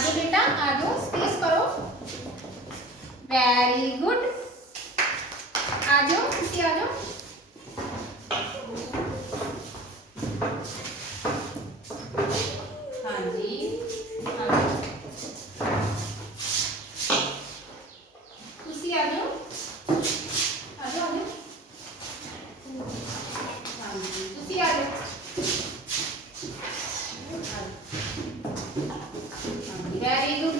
जाओ बेटा, आ जाओ, स्पेस करो। Very good. आ जाओ, खुशी आ जाओ। हाँ जी, आ जाओ। खुशी आ जाओ, आ जाओ, आ जाओ। हाँ जी, खुशी आ जाओ। Very good